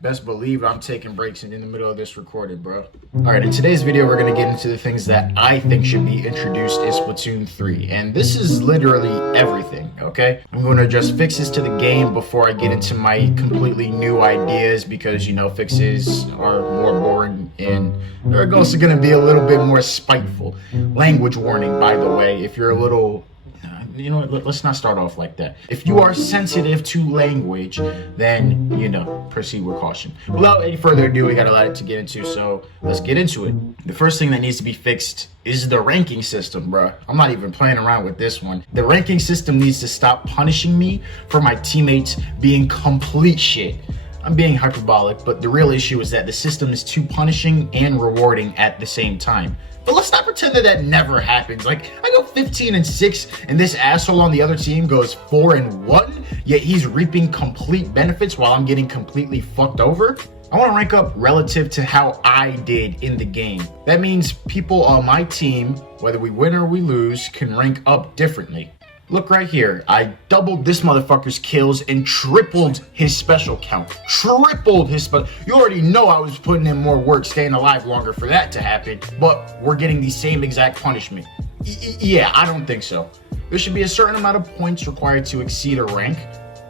Best believe I'm taking breaks in the middle of this recording, bro. Alright, in today's video, we're going to get into the things that I think should be introduced in Splatoon 3. And this is literally everything, okay? I'm going to address fixes to the game before I get into my completely new ideas because, you know, fixes are more boring and they're also going to be a little bit more spiteful. Language warning, by the way, if you're a little... You know what, let's not start off like that. If you are sensitive to language, then, you know, proceed with caution. Without any further ado, we got a lot to get into, so let's get into it. The first thing that needs to be fixed is the ranking system, bruh. I'm not even playing around with this one. The ranking system needs to stop punishing me for my teammates being complete shit. I'm being hyperbolic, but the real issue is that the system is too punishing and rewarding at the same time. But let's not pretend that that never happens. Like, I go 15-6, and this asshole on the other team goes 4-1, yet he's reaping complete benefits while I'm getting completely fucked over. I want to rank up relative to how I did in the game. That means people on my team, whether we win or we lose, can rank up differently. Look right here, I doubled this motherfucker's kills and tripled his special count. Tripled his special. You already know I was putting in more work, staying alive longer for that to happen, but we're getting the same exact punishment. Yeah, I don't think so. There should be a certain amount of points required to exceed a rank.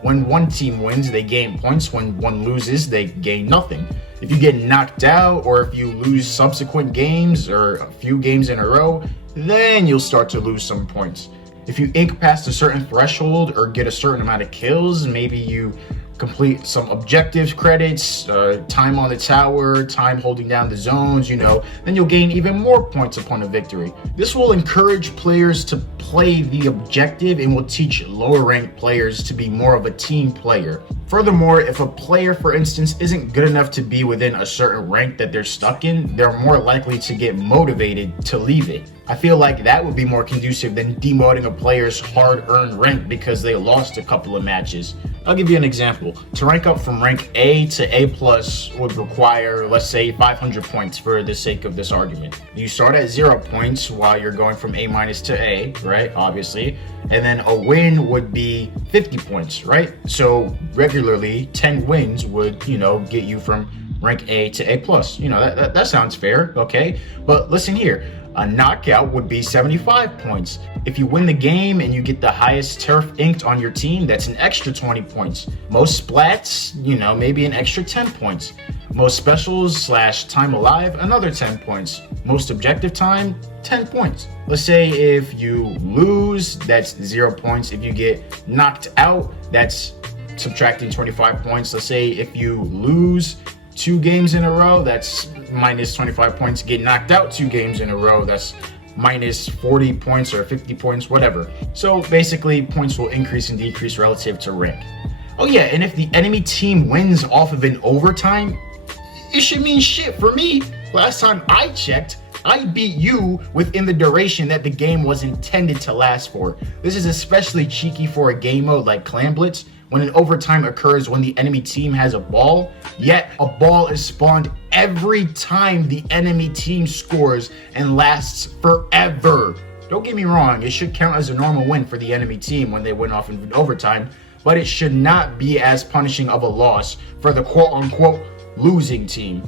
When one team wins, they gain points. When one loses, they gain nothing. If you get knocked out or if you lose subsequent games or a few games in a row, then you'll start to lose some points. If you ink past a certain threshold or get a certain amount of kills, maybe you complete some objectives credits, time on the tower, time holding down the zones, you know, then you'll gain even more points upon a victory. This will encourage players to play the objective and will teach lower ranked players to be more of a team player. Furthermore, if a player, for instance, isn't good enough to be within a certain rank that they're stuck in, they're more likely to get motivated to leave it. I feel like that would be more conducive than demoting a player's hard-earned rank because they lost a couple of matches. I'll give you an example. To rank up from rank A to A+ would require, let's say, 500 points for the sake of this argument. You start at 0 points while you're going from A- to A, right? Obviously. And then a win would be 50 points, right? So regularly, 10 wins would, you know, get you from rank A to A+. You know, that sounds fair, okay? But listen here. A knockout would be 75 points. If you win the game and you get the highest turf inked on your team, that's an extra 20 points. Most splats, you know, maybe an extra 10 points. Most specials / time alive, another 10 points. Most objective time, 10 points. Let's say if you lose, that's 0 points. If you get knocked out, that's subtracting 25 points. Let's say if you lose 2 games in a row, that's minus 25 points. Get knocked out 2 games in a row, that's minus 40 points or 50 points, whatever. So basically, points will increase and decrease relative to rank. Oh yeah, and if the enemy team wins off of an overtime, it should mean shit for me. Last time I checked, I beat you within the duration that the game was intended to last for. This is especially cheeky for a game mode like Clan Blitz, when an overtime occurs when the enemy team has a ball, yet a ball is spawned every time the enemy team scores and lasts forever. Don't get me wrong, it should count as a normal win for the enemy team when they win off in overtime, but it should not be as punishing of a loss for the quote-unquote losing team.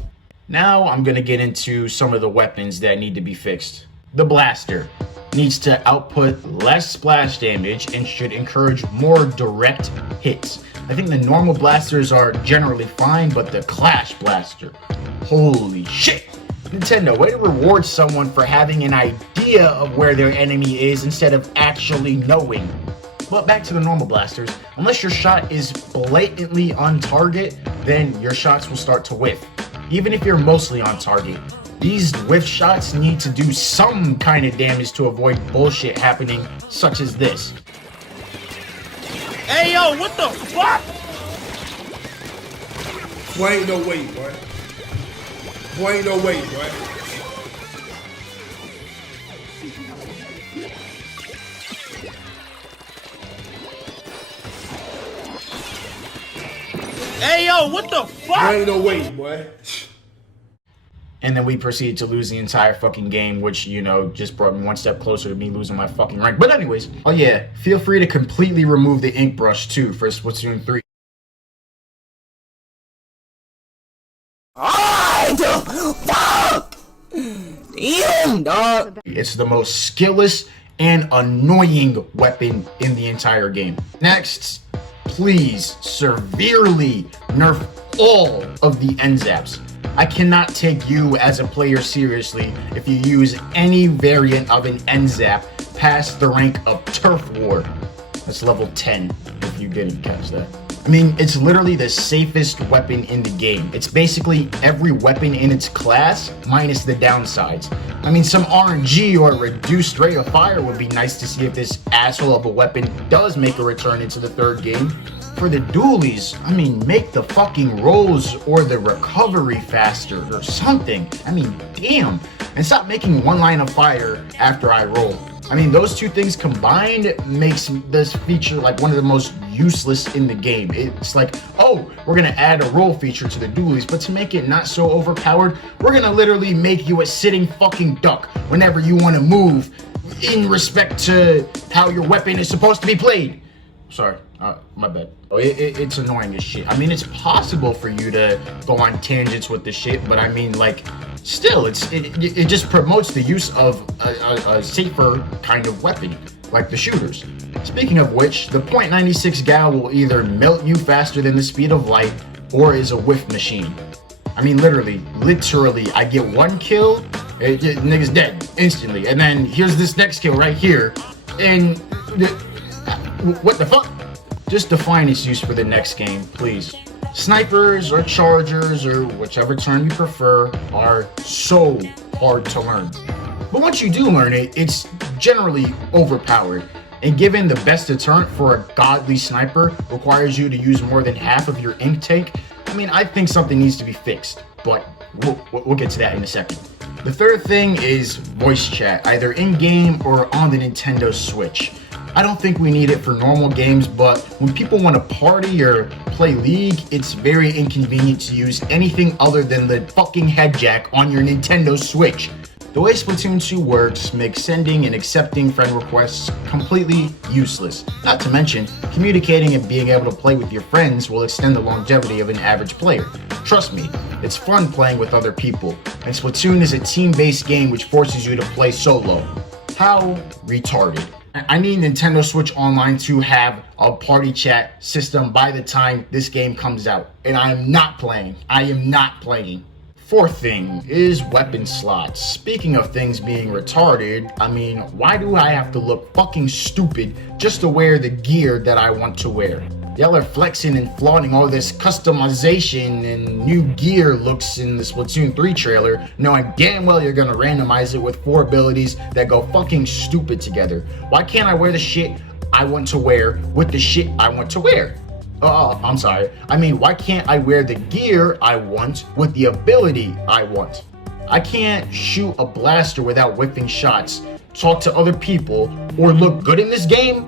Now I'm gonna get into some of the weapons that need to be fixed. The blaster needs to output less splash damage and should encourage more direct hits. I think the normal blasters are generally fine, but the Clash Blaster, holy shit! Nintendo, way to reward someone for having an idea of where their enemy is instead of actually knowing. But back to the normal blasters, unless your shot is blatantly on target, then your shots will start to whiff. Even if you're mostly on target, these whiff shots need to do some kind of damage to avoid bullshit happening, such as this. Hey yo, what the fuck? Boy, ain't no way, boy. Boy, ain't no way, boy. Hey yo, what the fuck? Boy, ain't no way, boy. And then we proceeded to lose the entire fucking game, which, you know, just brought me one step closer to me losing my fucking rank. But anyways, oh yeah, feel free to completely remove the ink brush too for Splatoon 3. Fuck! Damn, dog. It's the most skillless and annoying weapon in the entire game. Next, please severely nerf all of the end zaps. I cannot take you as a player seriously if you use any variant of an end zap past the rank of Turf War. That's level 10, if you didn't catch that. I mean, it's literally the safest weapon in the game. It's basically every weapon in its class, minus the downsides. I mean, some RNG or reduced rate of fire would be nice to see if this asshole of a weapon does make a return into the third game. For the dualies, I mean, make the fucking rolls or the recovery faster or something. I mean, damn. And stop making one line of fire after I roll. I mean, those two things combined makes this feature like one of the most useless in the game. It's like, oh, we're gonna add a roll feature to the dualies, but to make it not so overpowered, we're gonna literally make you a sitting fucking duck whenever you wanna move in respect to how your weapon is supposed to be played. Sorry, my bad. Oh, it's annoying as shit. I mean, it's possible for you to go on tangents with the shit, but I mean, like, still, it just promotes the use of a safer kind of weapon, like the shooters. Speaking of which, the .96 gal will either melt you faster than the speed of light, or is a whiff machine. I mean, literally, I get one kill, nigga's dead instantly, and then here's this next kill right here, and what the fuck? Just define its use for the next game, please. Snipers or chargers or whichever term you prefer are so hard to learn. But once you do learn it, it's generally overpowered. And given the best deterrent for a godly sniper requires you to use more than half of your ink tank, I mean, I think something needs to be fixed, but we'll get to that in a second. The third thing is voice chat, either in-game or on the Nintendo Switch. I don't think we need it for normal games, but when people want to party or play League, it's very inconvenient to use anything other than the fucking head jack on your Nintendo Switch. The way Splatoon 2 works makes sending and accepting friend requests completely useless. Not to mention, communicating and being able to play with your friends will extend the longevity of an average player. Trust me, it's fun playing with other people, and Splatoon is a team-based game which forces you to play solo. How retarded. I need Nintendo Switch Online to have a party chat system by the time this game comes out. And I am not playing. Fourth thing is weapon slots. Speaking of things being retarded, I mean, why do I have to look fucking stupid just to wear the gear that I want to wear? Y'all are flexing and flaunting all this customization and new gear looks in the Splatoon 3 trailer, knowing damn well you're gonna randomize it with 4 abilities that go fucking stupid together. Why can't I wear the shit I want to wear with the shit I want to wear? I'm sorry. I mean, why can't I wear the gear I want with the ability I want? I can't shoot a blaster without whiffing shots, talk to other people, or look good in this game?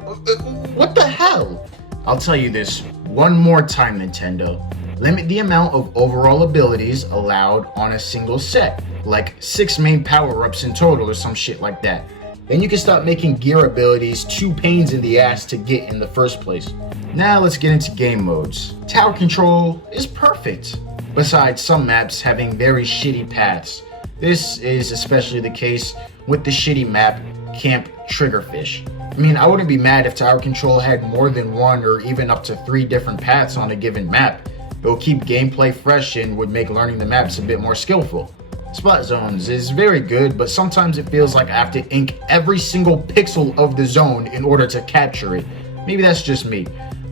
What the hell? I'll tell you this one more time, Nintendo. Limit the amount of overall abilities allowed on a single set, like 6 main power-ups in total or some shit like that. Then you can stop making gear abilities 2 pains in the ass to get in the first place. Now let's get into game modes. Tower control is perfect, besides some maps having very shitty paths. This is especially the case with the shitty map, Camp Triggerfish. I mean, I wouldn't be mad if tower control had more than 1 or even up to 3 different paths on a given map. It will keep gameplay fresh and would make learning the maps a bit more skillful. Splat zones is very good, but sometimes it feels like I have to ink every single pixel of the zone in order to capture it. Maybe that's just me.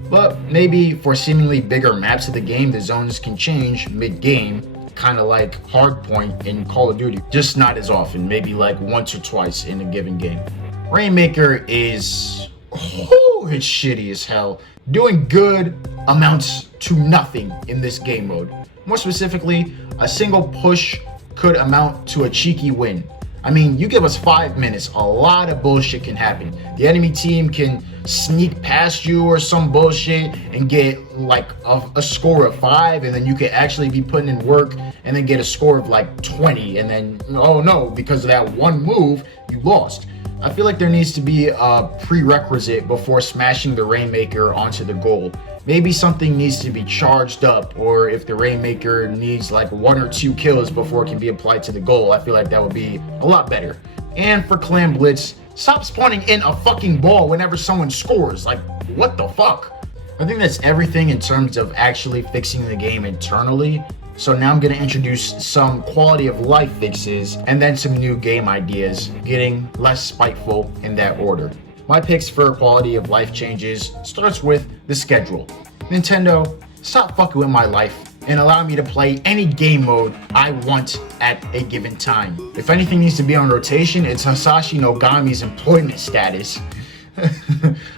But maybe for seemingly bigger maps of the game, the zones can change mid-game, kind of like Hardpoint in Call of Duty. Just not as often, maybe like once or twice in a given game. Rainmaker is, it's shitty as hell. Doing good amounts to nothing in this game mode. More specifically, a single push could amount to a cheeky win. I mean, you give us 5 minutes, a lot of bullshit can happen. The enemy team can sneak past you or some bullshit and get like a score of 5, and then you could actually be putting in work and then get a score of like 20, and then, oh no, because of that one move, you lost. I feel like there needs to be a prerequisite before smashing the Rainmaker onto the goal. maybe something needs to be charged up, or if the Rainmaker needs like 1 or 2 kills before it can be applied to the goal, I feel like that would be a lot better. And for Clam Blitz, stop spawning in a fucking ball whenever someone scores. Like, what the fuck? I think that's everything in terms of actually fixing the game internally. So now I'm going to introduce some quality of life fixes and then some new game ideas, getting less spiteful in that order. My picks for quality of life changes starts with the schedule. Nintendo, stop fucking with my life and allow me to play any game mode I want at a given time. If anything needs to be on rotation, it's Hasashi Nogami's employment status.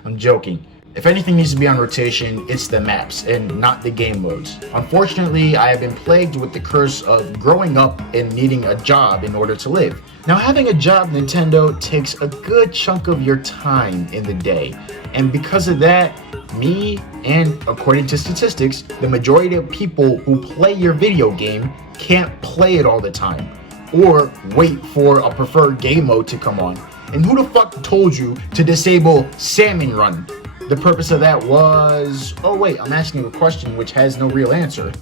I'm joking. If anything needs to be on rotation, it's the maps and not the game modes. Unfortunately, I have been plagued with the curse of growing up and needing a job in order to live. Now, having a job, Nintendo, takes a good chunk of your time in the day. And because of that, me, and according to statistics, the majority of people who play your video game can't play it all the time, or wait for a preferred game mode to come on. And who the fuck told you to disable Salmon Run? The purpose of that was, oh wait, I'm asking a question which has no real answer.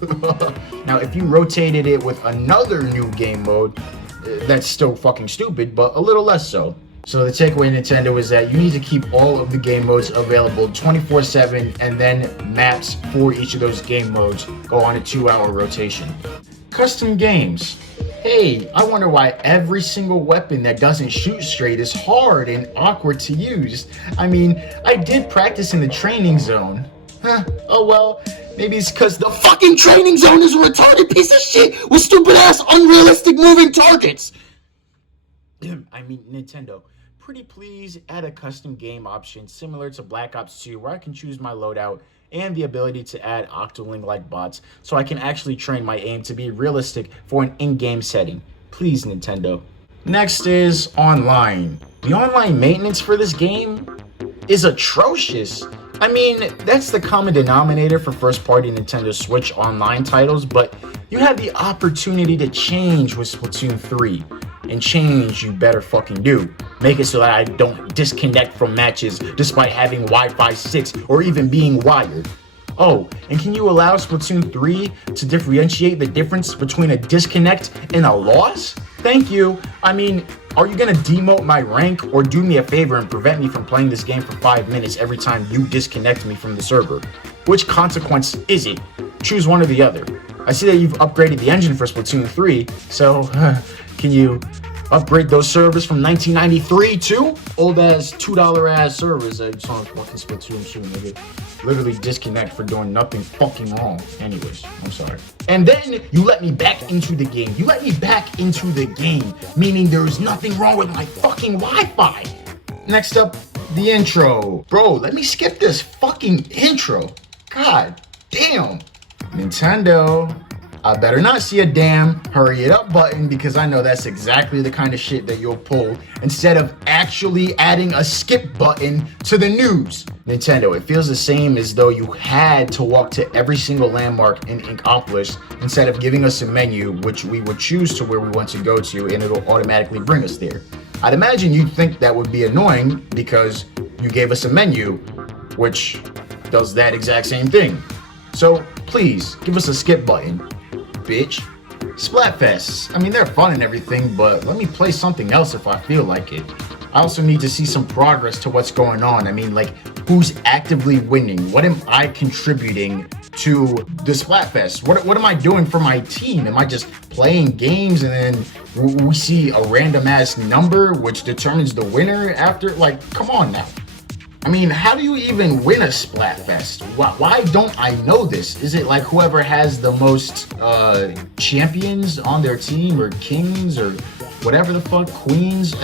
Now, if you rotated it with another new game mode, that's still fucking stupid, but a little less so. So the takeaway, Nintendo, is that you need to keep all of the game modes available 24/7, and then maps for each of those game modes go on a 2-hour rotation. Custom games. Hey, I wonder why every single weapon that doesn't shoot straight is hard and awkward to use. I mean, I did practice in the training zone. Huh, oh well, maybe it's because the fucking training zone is a retarded piece of shit with stupid ass unrealistic moving targets. I mean, Nintendo, pretty please add a custom game option similar to Black Ops 2 where I can choose my loadout and the ability to add Octoling-like bots so I can actually train my aim to be realistic for an in-game setting. Please, Nintendo. Next is online. The online maintenance for this game is atrocious. I mean, that's the common denominator for first-party Nintendo Switch online titles, but you have the opportunity to change with Splatoon 3. And change you better fucking do. Make it so that I don't disconnect from matches despite having Wi-Fi 6 or even being wired. Oh, and can you allow Splatoon 3 to differentiate the difference between a disconnect and a loss? Thank you. I mean, are you gonna demote my rank or do me a favor and prevent me from playing this game for 5 minutes every time you disconnect me from the server? Which consequence is it? Choose one or the other. I see that you've upgraded the engine for Splatoon 3, so can you upgrade those servers from 1993 too? Old ass $2 ass servers that you saw on fucking Splatoon 2, nigga. Literally disconnect for doing nothing fucking wrong. Anyways, I'm sorry. And then you let me back into the game. You let me back into the game, meaning there is nothing wrong with my fucking Wi-Fi. Next up, the intro. Bro, let me skip this fucking intro. God damn. Nintendo, I better not see a damn hurry it up button, because I know that's exactly the kind of shit that you'll pull instead of actually adding a skip button to the news. Nintendo, it feels the same as though you had to walk to every single landmark in Inkopolis instead of giving us a menu which we would choose to where we want to go to and it'll automatically bring us there. I'd imagine you'd think that would be annoying because you gave us a menu which does that exact same thing. So please give us a skip button, bitch. Splatfests, I mean, they're fun and everything, but let me play something else if I feel like it. I also need to see some progress to what's going on. I mean, like, who's actively winning? What am I contributing to the Splatfest? What am I doing for my team? Am I just playing games and then we see a random ass number which determines the winner after? Like, come on now. I mean, how do you even win a Splatfest? Why don't I know this? Is it like whoever has the most champions on their team, or kings, or whatever the fuck, queens?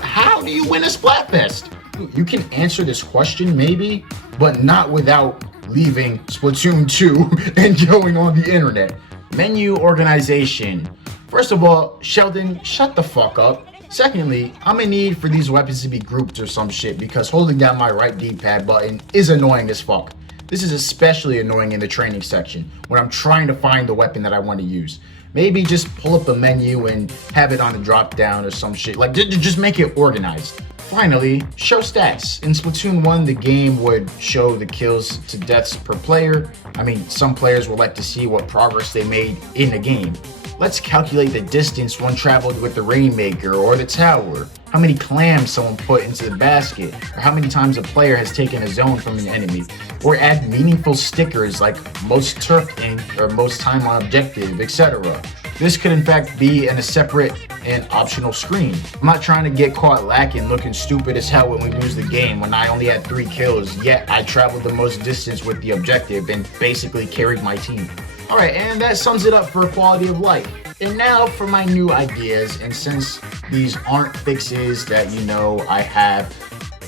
How do you win a Splatfest? You can answer this question maybe, but not without leaving Splatoon 2 and going on the internet. Menu organization. First of all, Sheldon, shut the fuck up. Secondly, I'm in need for these weapons to be grouped or some shit because holding down my right D-pad button is annoying as fuck. This is especially annoying in the training section when I'm trying to find the weapon that I want to use. Maybe just pull up the menu and have it on a drop down or some shit. Like, just make it organized. Finally, show stats. In Splatoon 1, the game would show the kills to deaths per player. I mean, some players would like to see what progress they made in the game. Let's calculate the distance one traveled with the Rainmaker or the tower, how many clams someone put into the basket, or how many times a player has taken a zone from an enemy, or add meaningful stickers like most turf ink or most time on objective, etc. This could in fact be in a separate and optional screen. I'm not trying to get caught lacking looking stupid as hell when we lose the game when I only had 3 kills, yet I traveled the most distance with the objective and basically carried my team. Alright, and that sums it up for quality of life. And now for my new ideas, and since these aren't fixes that, you know, I have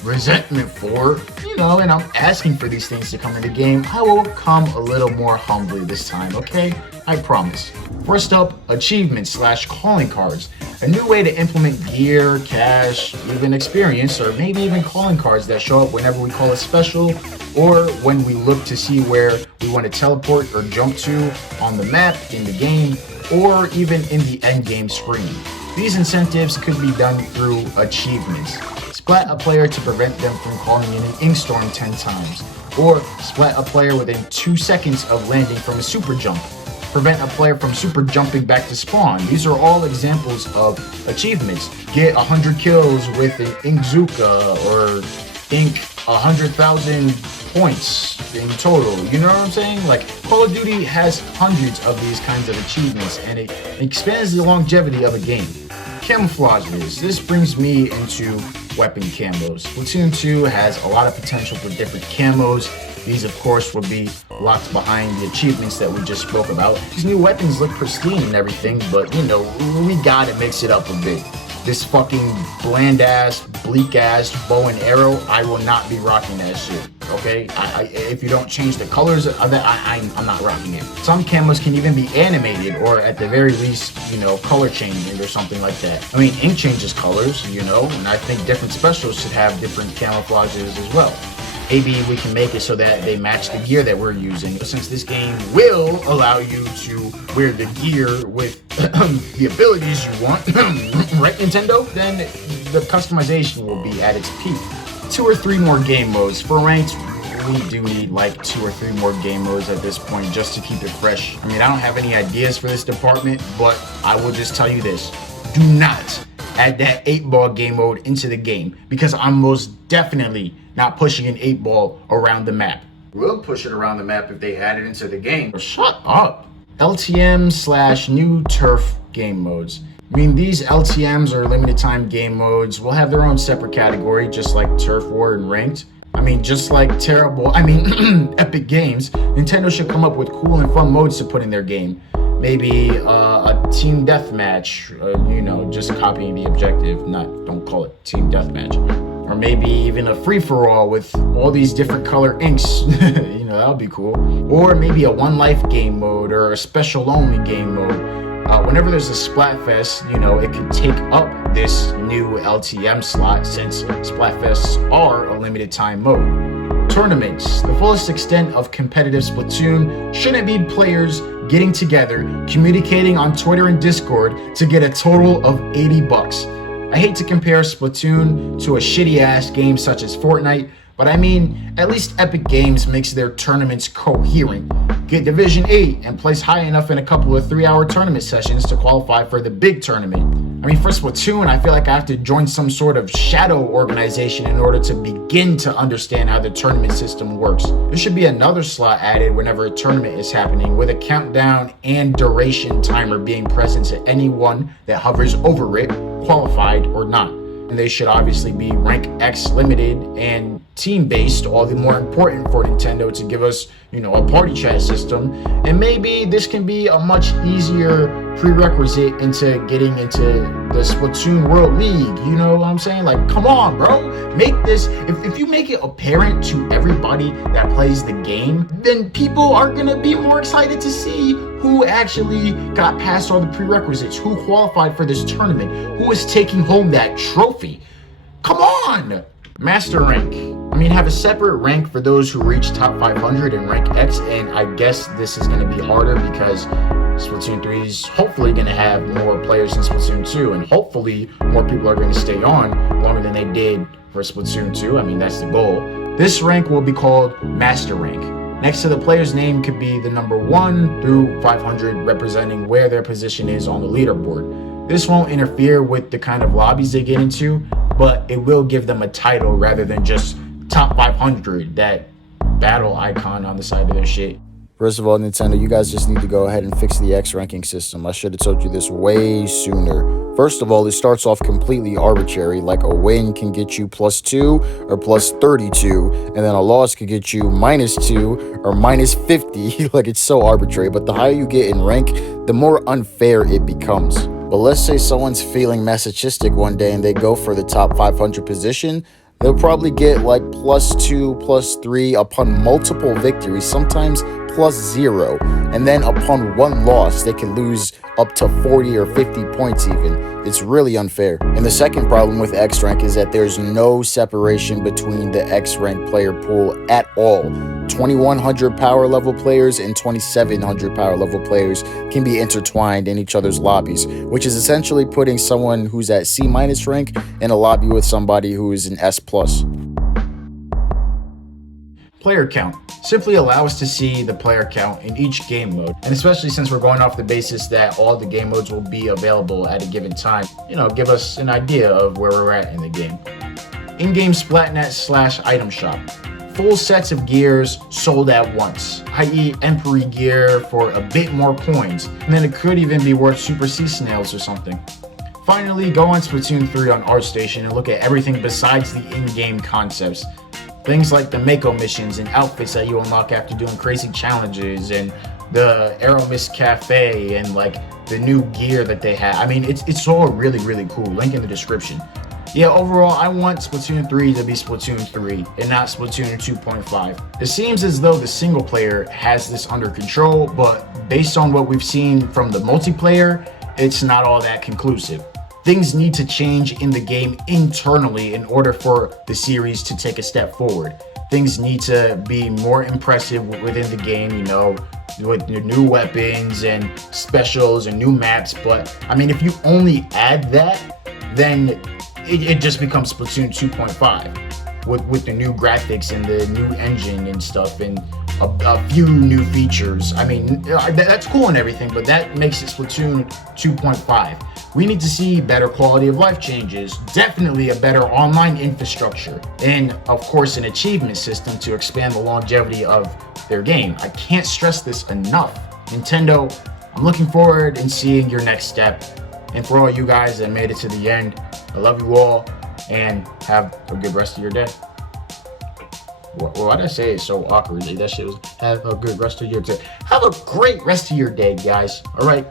resentment for, you know, and I'm asking for these things to come in the game, I will come a little more humbly this time, okay? I promise. First up, achievements / calling cards. A new way to implement gear, cash, even experience, or maybe even calling cards that show up whenever we call a special, or when we look to see where we want to teleport or jump to on the map, in the game, or even in the end game screen. These incentives could be done through achievements. Splat a player to prevent them from calling in an ink storm 10 times, or splat a player within 2 seconds of landing from a super jump. Prevent a player from super jumping back to spawn. These are all examples of achievements. Get 100 kills with an Inkzuka, or ink 100,000 points in total. You know what I'm saying? Like, Call of Duty has hundreds of these kinds of achievements, and it expands the longevity of a game. Camouflages. This brings me into weapon camos. Splatoon 2 has a lot of potential for different camos. These, of course, will be locked behind the achievements that we just spoke about. These new weapons look pristine and everything, but, you know, we gotta mix it up a bit. This fucking bland-ass, bleak-ass bow and arrow, I will not be rocking that shit, okay? If you don't change the colors of that, I'm not rocking it. Some camos can even be animated, or at the very least, you know, color changing or something like that. I mean, ink changes colors, you know, and I think different specials should have different camouflages as well. Maybe we can make it so that they match the gear that we're using. Since this game will allow you to wear the gear with the abilities you want, right, Nintendo? Then the customization will be at its peak. 2 or 3 more game modes. For ranked, we do need like 2 or 3 more game modes at this point just to keep it fresh. I mean, I don't have any ideas for this department, but I will just tell you this. Do not add that 8-ball game mode into the game, because I'm most definitely not pushing an 8-ball around the map. We'll push it around the map if they add it into the game. Shut up. LTM / new turf game modes. I mean, these LTMs or limited time game modes will have their own separate category, just like Turf War and Ranked. I mean, just like Epic Games, Nintendo should come up with cool and fun modes to put in their game. Maybe a team deathmatch, you know, just copying the objective, don't call it team deathmatch. Or maybe even a free-for-all with all these different color inks. You know, that would be cool. Or maybe a one life game mode or a special only game mode. Whenever there's a Splatfest, you know, it could take up this new LTM slot, since Splatfests are a limited time mode. Tournaments. The fullest extent of competitive Splatoon shouldn't be players getting together, communicating on Twitter and Discord to get a total of $80. I hate to compare Splatoon to a shitty ass game such as Fortnite, but I mean, at least Epic Games makes their tournaments coherent. Get Division 8 and place high enough in a couple of 3-hour tournament sessions to qualify for the big tournament. I mean, for Splatoon, I feel like I have to join some sort of shadow organization in order to begin to understand how the tournament system works. There should be another slot added whenever a tournament is happening, with a countdown and duration timer being present to anyone that hovers over it, qualified or not. And they should obviously be rank X limited and team based, all the more important for Nintendo to give us, you know, a party chat system. And maybe this can be a much easier prerequisite into getting into the Splatoon World League. You know what I'm saying? Like, come on, bro. Make this, if you make it apparent to everybody that plays the game, then people are gonna be more excited to see who actually got past all the prerequisites, who qualified for this tournament, who is taking home that trophy. Come on! Master rank. I mean, have a separate rank for those who reach top 500 in rank X, and I guess this is going to be harder because Splatoon 3 is hopefully going to have more players than Splatoon 2, and hopefully more people are going to stay on longer than they did for Splatoon 2. I mean, that's the goal. This rank will be called Master Rank. Next to the player's name could be the number 1 through 500, representing where their position is on the leaderboard. This won't interfere with the kind of lobbies they get into, but it will give them a title rather than just top 500, that battle icon on the side of their shit. First of all, Nintendo, you guys just need to go ahead and fix the X ranking system. I should have told you this way sooner. First of all, it starts off completely arbitrary, like a win can get you +2 or +32, and then a loss could get you -2 or -50. Like, it's so arbitrary, but the higher you get in rank, the more unfair it becomes. But let's say someone's feeling masochistic one day and they go for the top 500 position. They'll probably get like +2, +3 upon multiple victories, sometimes +0. And then upon one loss, they can lose up to 40 or 50 points even. It's really unfair. And the second problem with X rank is that there's no separation between the X rank player pool at all. 2100 power level players and 2700 power level players can be intertwined in each other's lobbies, which is essentially putting someone who's at C- rank in a lobby with somebody who is an S+. Player count. Simply allow us to see the player count in each game mode, and especially since we're going off the basis that all the game modes will be available at a given time, give us an idea of where we're at in the game. In-game Splatnet/item shop. Full sets of gears sold at once, i.e. Emperor gear for a bit more coins, and then it could even be worth Super Sea Snails or something. Finally, go on Splatoon 3 on ArtStation and look at everything besides the in-game concepts. Things like the Mako missions and outfits that you unlock after doing crazy challenges, and the Aeromist Cafe, and like the new gear that they have. I mean, it's all really, really cool. Link in the description. Yeah, overall, I want Splatoon 3 to be Splatoon 3 and not Splatoon 2.5. It seems as though the single player has this under control, but based on what we've seen from the multiplayer, it's not all that conclusive. Things need to change in the game internally in order for the series to take a step forward. Things need to be more impressive within the game, with new weapons and specials and new maps. But I mean, if you only add that, then it just becomes Splatoon 2.5 with the new graphics and the new engine and stuff, and a few new features. I mean, that's cool and everything, but that makes it Splatoon 2.5. We need to see better quality of life changes, definitely a better online infrastructure, and of course an achievement system to expand the longevity of their game. I can't stress this enough. Nintendo, I'm looking forward in seeing your next step. And for all you guys that made it to the end, I love you all, and have a good rest of your day. Why did I say it so awkwardly? That shit was, have a good rest of your day. Have a great rest of your day, guys. All right.